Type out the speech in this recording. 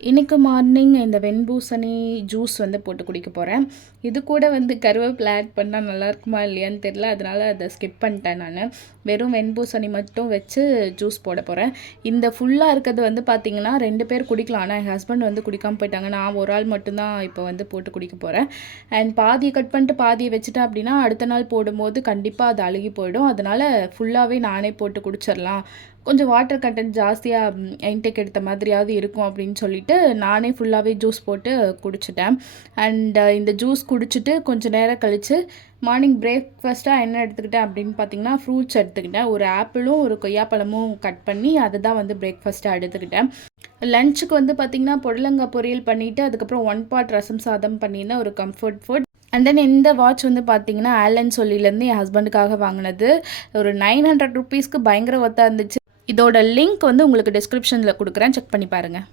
இன்றைக்கு மார்னிங் இந்த வெண்பூசணி ஜூஸ் வந்து போட்டு குடிக்க போகிறேன். இது கூட வந்து கருவேப்பிலை ஆட் பண்ணால் நல்லாயிருக்குமா இல்லையான்னு தெரில, அதனால் அதை ஸ்கிப் பண்ணிட்டேன் நான். வெறும் வெண்பூசணி மட்டும் வச்சு ஜூஸ் போட போகிறேன். இந்த ஃபுல்லாக இருக்கிறது வந்து பார்த்திங்கன்னா 2 பேர் குடிக்கலாம். ஆனால் என் ஹஸ்பண்ட் வந்து குடிக்காமல் போயிட்டாங்க. நான் ஒரு ஆள் மட்டும்தான் இப்போ வந்து போட்டு குடிக்க போகிறேன். அண்ட் பாதியை கட் பண்ணிட்டு பாதியை வச்சுட்டேன் அப்படின்னா அடுத்த நாள் போடும்போது கண்டிப்பாக அது அழுகி போயிடும். அதனால் ஃபுல்லாகவே நானே போட்டு குடிச்சிடலாம், கொஞ்சம் வாட்டர் கண்டென்ட் ஜாஸ்தியாக இன்டேக் எடுத்த மாதிரியாவது இருக்கும் அப்படின்னு சொல்லிட்டு நானே ஃபுல்லாகவே ஜூஸ் போட்டு குடிச்சிட்டேன். அண்ட் இந்த ஜூஸ் குடிச்சிட்டு கொஞ்சம் நேரம் கழித்து மார்னிங் பிரேக்ஃபாஸ்ட்டாக என்ன எடுத்துக்கிட்டேன் அப்படின்னு பார்த்தீங்கன்னா ஃப்ரூட்ஸ் எடுத்துக்கிட்டேன். ஒரு ஆப்பிளும் ஒரு கொய்யாப்பழமும் கட் பண்ணி அதை தான் வந்து பிரேக்ஃபாஸ்ட்டாக எடுத்துக்கிட்டேன். லஞ்சுக்கு வந்து பார்த்திங்கன்னா புடலங்காய் பொரியல் பண்ணிவிட்டு அதுக்கப்புறம் 1 பாட் ரசம் சாதம் பண்ணியிருந்தேன், ஒரு கம்ஃபர்ட் ஃபுட். அண்ட் தென் இந்த வாட்ச் வந்து பார்த்திங்கன்னா ஆலன் சொல்லிலேருந்து என் ஹஸ்பண்டுக்காக வாங்கினது. ஒரு 900 ருபீஸ்க்கு பயங்கர ஒர்த்தாக இருந்துச்சு. இதோட லிங்க் வந்து உங்களுக்கு டிஸ்கிரிப்ஷனில் கொடுக்குறேன், செக் பண்ணி பாருங்கள்.